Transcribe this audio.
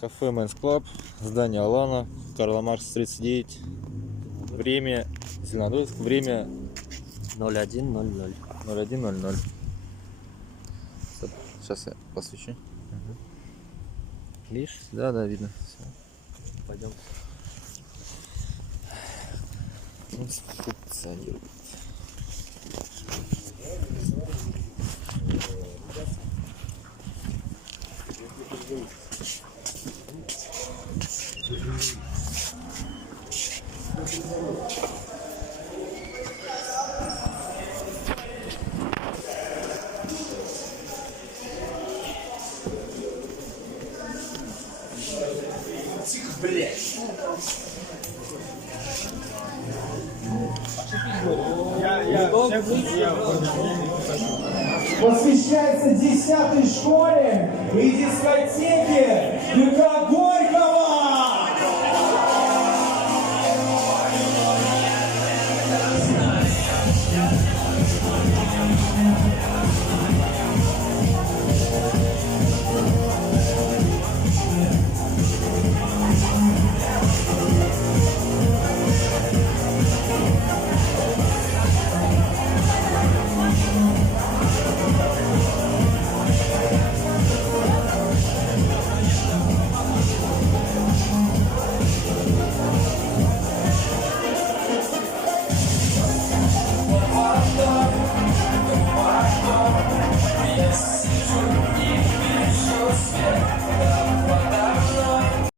Кафе Men's Club, здание Алана, Карла Маркса 39. Время Зеленодольск, время 01:00. 01:00. Сейчас я посвечу. Видишь? Да, видно. Все. Пойдем. Функционирует. Посвящается 10-й школе и дискотеке ДК